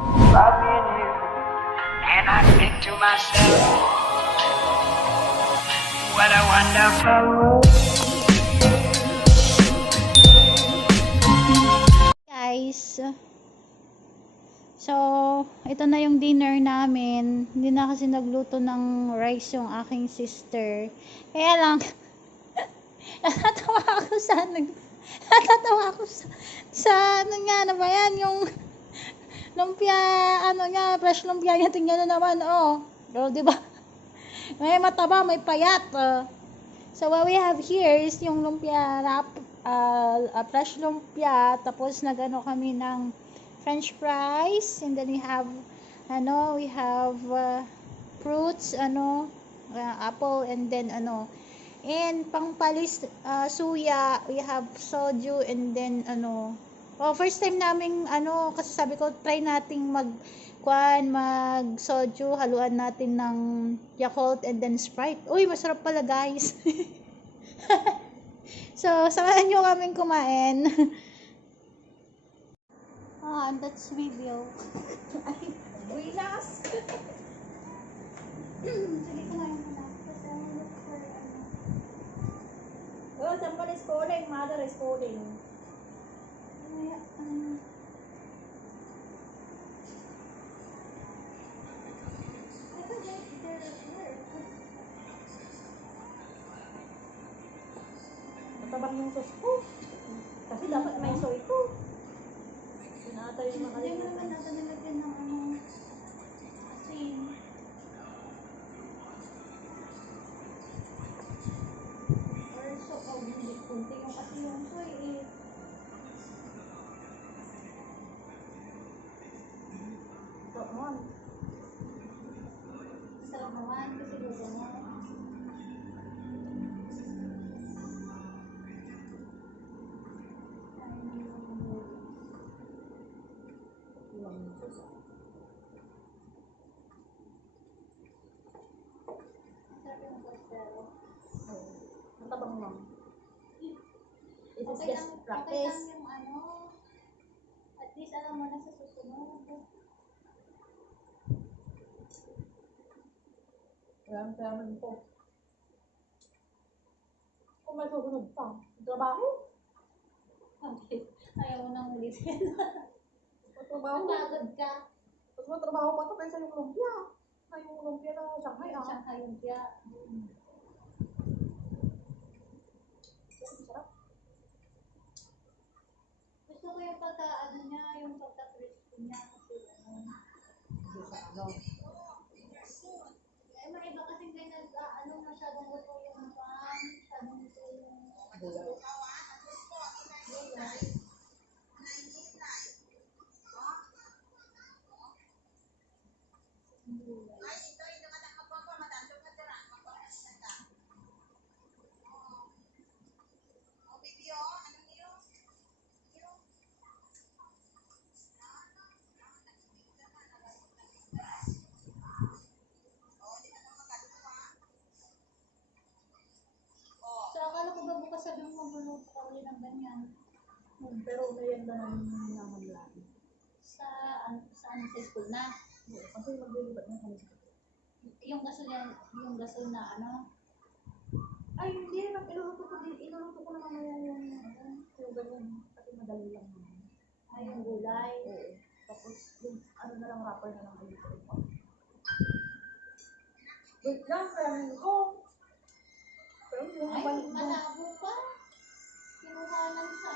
Loving you, and I think to myself, what a wonderful world. Guys, so ito na yung dinner namin. Hindi na kasi nagluto ng rice yung aking sister. Kaya lang natatawa ako sa ano nga na ba yan, yung lumpia, ano nga, fresh lumpia niya, tingnan na naman, oh, di ba? May mataba, may payat. So what we have here is yung lumpia wrap, fresh lumpia, tapos nagano kami ng French fries, and then we have fruits, apple, and then and pangpalis, suya, we have soju, and then first time naming kasi sabi ko try nating mag soju, haluan natin ng Yakult and then Sprite. Uy, masarap pala guys. So samahan nyo kaming kumain. And that's video. Buenas! Sige, kumain ka na. Kasi I look for Oh, someone is calling. Mother is calling. Matabang yung sauce ko. Kasi dapat may soy ko. Sinata yung Hindi mo makalimutan. naman natin nilagyan ng asin. Or so, hindi kunti yung kasi yung soy eh. So, on. Sarap naman kasi luto mo. Sarap yung pastero. Matabang lang. It is Okay just lang practice. yung at least alam mo na sa susunod. Kaya man ito. Kung may susunod pa, trabaho. Okay. Ayaw mo nang ulitin. Trabaho. Napagod ka. Tapos matrabaho pa ito kaysa yung lumpia. Ay, yung lumpia na Shanghai ah. Siyang kayumpya. Sarap. Gusto ko yung yung pagka-crispy niya kasi eh, may iba kasing ganyan, masyadong luto yung masyadong luto yung So, akala ko ba bukas sabi mo magluluto ka ulit ng ganyan? Pero ngayon na naman lang. Sa sa school na? Kasi maglilipat na kami. Yung gasol na Ay, hindi naman. Iluluto ko na mamaya yung ganyan. Kasi madali lang naman. ay yung gulay. Oo. Tapos, yung na lang, wrapper na lang ulit ko. Wait lang, kaya ko. Pero yung Ay, balik mo. malabo pa. Kinuha lang sa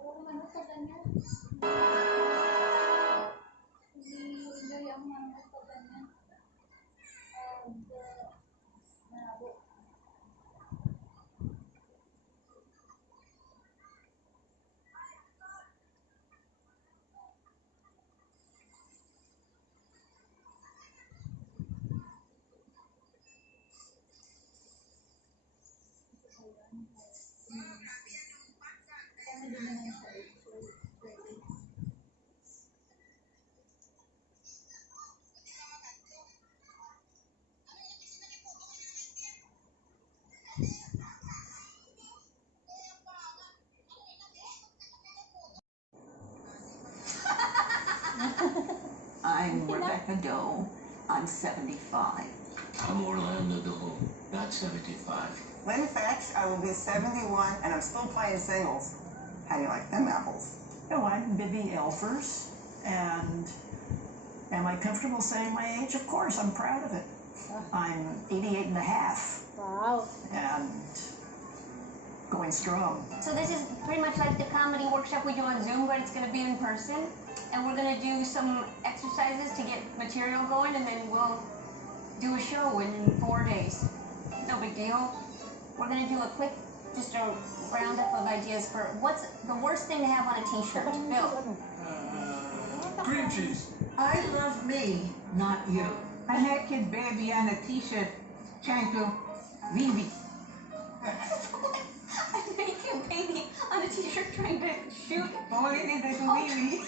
Alam mo manok pag ganyan? Hindi ang manok pag ganyan. Malabo. I'm 75. I'm Orlando DeHoop, not 75. Lynn Fetch, I will be 71, and I'm still playing singles. How do you like them apples? Oh, I'm Bibby Elvers, and am I comfortable saying my age? Of course, I'm proud of it. I'm 88 and a half, Wow. and going strong. So this is pretty much like the comedy workshop we do on Zoom, but it's going to be in person. And we're going to do some exercises to get material going, and then we'll do a show in 4 days. No big deal. We're going to do a quick, just a roundup of ideas for what's the worst thing to have on a t-shirt. Bill. Cream cheese. I love me, not you. A naked baby on a t-shirt trying to Vivi. A naked baby on a t-shirt trying to shoot. Only need to do Vivi.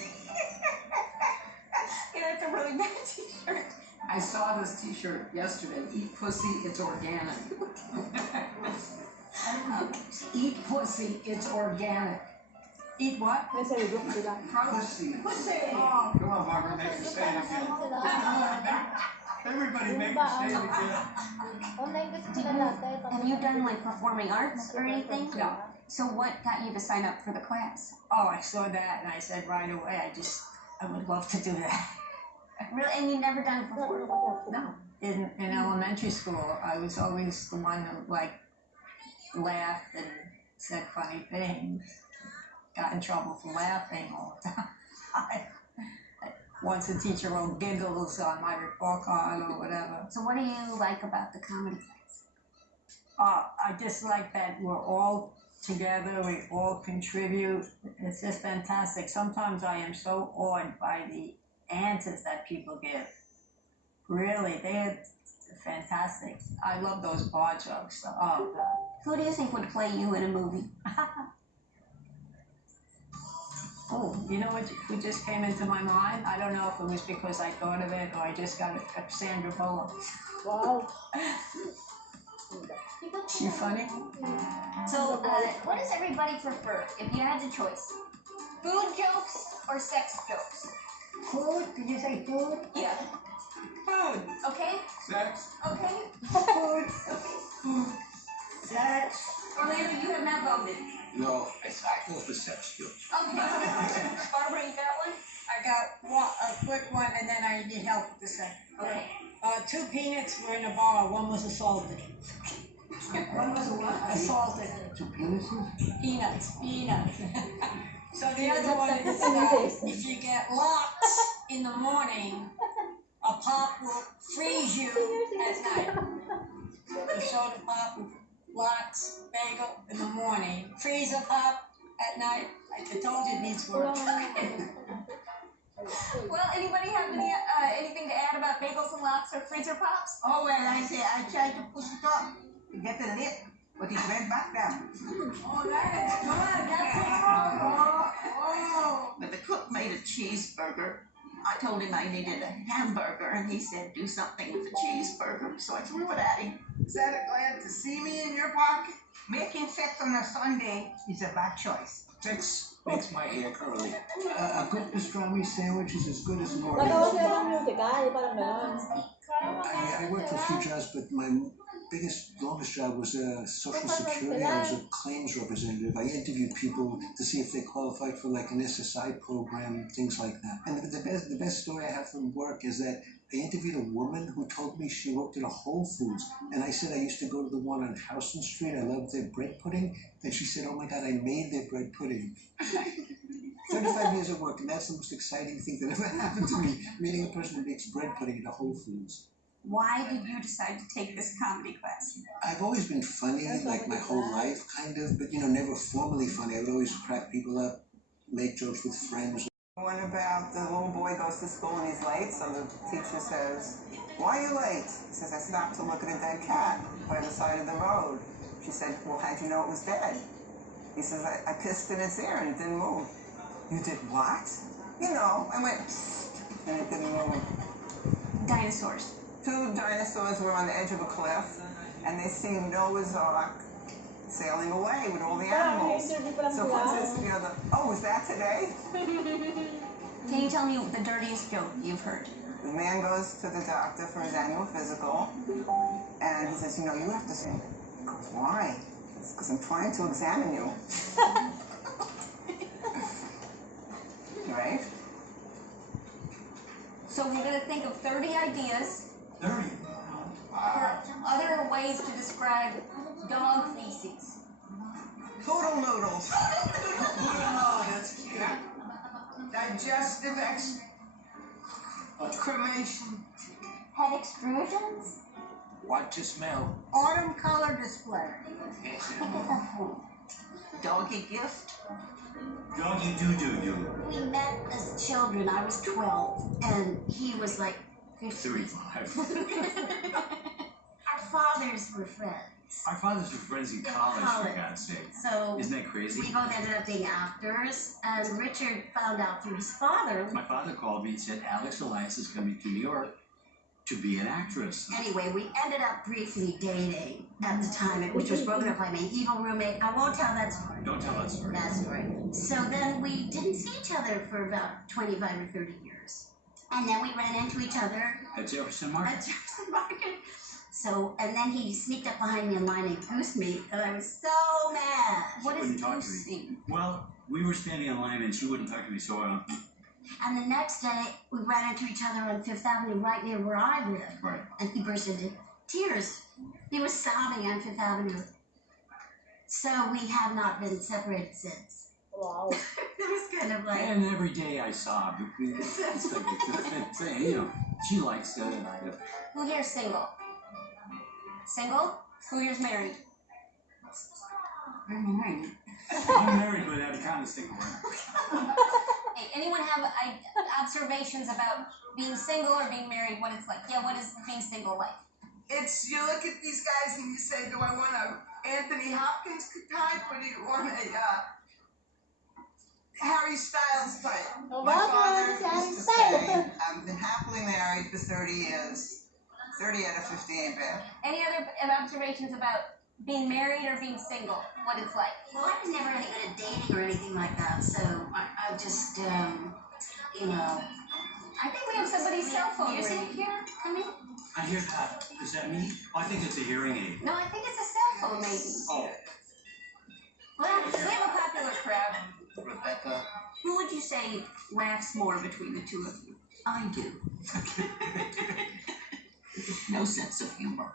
Yeah, that's a really bad t-shirt. I saw this t-shirt yesterday. Eat pussy, it's organic. Eat pussy, it's organic. Eat what? Pussy. Pussy. Pussy. Oh. Come on, Margaret, make her say it again. Everybody make her say it again. Have you done like performing arts or anything? No. So what got you to sign up for the class? Oh, I saw that and I said right away, I would love to do that. Really? And you've never done it before? No. In elementary school, I was always the one who like laughed and said funny things. Got in trouble for laughing all the time. Once a teacher wrote giggles on my report card or whatever. So what do you like about the comedy class? I just like that we're all together, we all contribute. It's just fantastic. Sometimes I am so awed by the answers that people give. Really, they're fantastic. I love those bar jokes. Oh, Who do you think would play you in a movie? oh, you know what? Who just came into my mind? I don't know if it was because I thought of it or I just got it. Sandra Bullock. Wow. She funny? So, what does everybody prefer if you had the choice? Food jokes or sex jokes? Food? Did you say food? Yeah. Food. Okay? Sex. Okay? Food. Okay. Sex. Orlando, you have not voted. No, I go for sex jokes. Okay. Barbara, you got one? I got a quick one and then I need help with the second. Okay. 2 peanuts were in a bar, one was assaulted. One was a what? Assaulted. 2 penises? Peanuts. So the other one is if you get locks in the morning, a pop will freeze you at night. The soda pop with locks, bagel in the morning, freezer pop at night. Like I told you, it needs work. Well, anybody have anything to add about bagels and lox or freezer pops? Oh, well, I say I tried to push it up to get the lid, but it went back down. Oh, that is good. That's Oh, but the cook made a cheeseburger. I told him I needed a hamburger, and he said, do something with the cheeseburger. So I threw it at him. Is that glad to see me in your pocket? Making sex on a Sunday is a bad choice. Sex makes my hair curly. A good pastrami sandwich is as good as an Nagawa ordinary. siya ng music, parang gano'n. I worked for a few jobs, but my longest job was Social Security. I was a claims representative. I interviewed people to see if they qualified for like an SSI program, things like that. And the best story I have from work is that I interviewed a woman who told me she worked at a Whole Foods, and I said I used to go to the one on Houston Street. I loved their bread pudding, and she said, "Oh my God, I made their bread pudding." 35 years of work, and that's the most exciting thing that ever happened to me, meeting a person who makes bread pudding at a Whole Foods. Why did you decide to take this comedy class? I've always been funny, like my whole life, kind of, but never formally funny. I would always crack people up, make jokes with friends. One about the little boy goes to school and he's late, so the teacher says, "Why are you late?" He says, "I stopped to look at a dead cat by the side of the road." She said, "Well, how'd you know it was dead?" He says, I pissed in its ear and it didn't move." "You did what?" I went, "Psst," and it didn't move. Dinosaurs. 2 dinosaurs were on the edge of a cliff, and they see Noah's Ark sailing away with all the animals. So one says to the other, "Oh, was that today?" Can you tell me the dirtiest joke you've heard? The man goes to the doctor for his annual physical, and he says, you know, you have to sing. He goes, why? Because I'm trying to examine you. Right? So we're going to think of 30 ideas 30. for other ways to describe dog feces. Poodle noodles. Oh, that's cute. Digestive cremation. Head extrusions? What to smell? Autumn color display. Doggy gift. Doggy doo-doo-doo. We met as children. I was 12, and he was like 15. 35. Our fathers were friends. Our fathers were friends in college, for God's sake. So Isn't that crazy? we both ended up being actors, and Richard found out through his father. My father called me and said, Alex Elias is coming to New York to be an actress. Anyway, we ended up briefly dating at the time, which was broken up by my evil roommate. I won't tell that story. Don't tell that story. That story. So then we didn't see each other for about 25 or 30 years. And then we ran into each other At Jefferson Market. at Jefferson Market. So, and then he sneaked up behind me in line and goosed me, and I was so mad. What is Wouldn't talk to me. goosing? Well, we were standing in line and she wouldn't talk to me, so And the next day, we ran into each other on Fifth Avenue, right near where I live. right. And he burst into tears. He was sobbing on Fifth Avenue. So we have not been separated since. Wow. It was kind of like... And every day I sob. It's like a thing, you know. She likes it and I do. Who here's single? Single? Who here's married? I'm married. I'm married, but I kind of stick around. Hey, anyone have observations about being single or being married, what it's like? Yeah, what is being single like? It's, you look at these guys and you say, do I want a Anthony Hopkins type or do you want a Harry Styles type? My father used to say, I've been happily married for 30 years. 30 out of 50 ain't bad. Any other observations about being married or being single? What it's like? Well, I was never any good at dating or anything like that, so I just, you know... I think we have somebody's cell phone Music ringing. here? Come in. I hear that. Is that me? Oh, I think it's a hearing aid. No, I think it's a cell phone maybe. Oh. Well, we have a popular crowd. Rebecca. Who would you say laughs more between the two of you? I do. No sense of humor.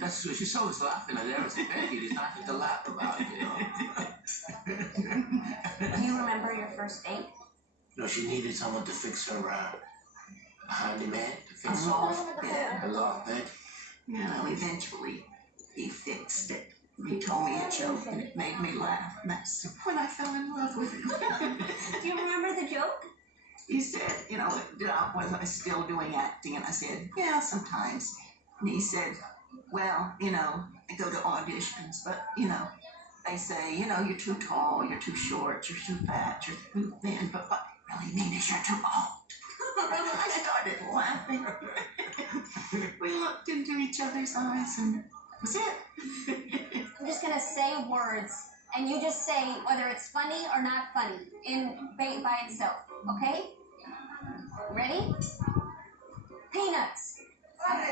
That's true. She's always laughing at everything. Becky, there's nothing to laugh about, you know. Do you remember your first date? No, she needed someone to fix her handyman to fix her Yeah. a loft bed. You know, eventually he fixed it. He told me a joke and it made me laugh. And that's when I fell in love with him. Do you remember the joke? He said, you know, was I still doing acting? And I said, yeah, sometimes. And he said, well, you know, I go to auditions, but, you know, they say, you know, you're too tall, you're too short, you're too fat, you're too thin, but what they really mean is you're too old. I started laughing. We looked into each other's eyes and that was it. I'm just gonna say words, and you just say whether it's funny or not funny by itself. Okay? Ready? Peanuts.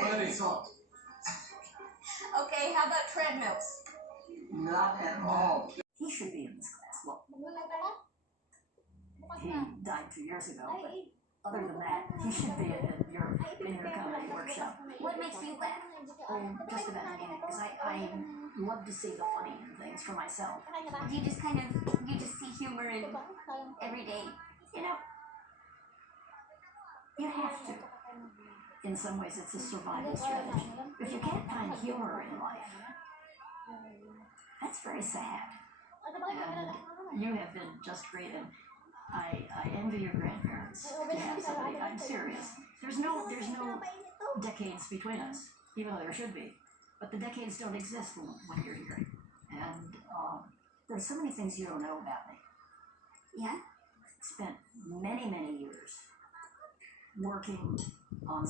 Funny. Salt. Okay, how about treadmills? Not at all. He should be in this class. Well, he died 2 years ago, but other than that, he should be in your comedy workshop. What makes you laugh? Oh, just about anything, because I love to see the funny in things for myself. You just see humor in every day. You know, you have to. In some ways, it's a survival strategy. If you can't find humor in life, that's very sad. And you have been just great, and I envy your grandparents to have somebody. I'm serious. There's no decades between us, even though there should be. But the decades don't exist when you're here. And there's so many things you don't know about me. Yeah? Spent many, many years working on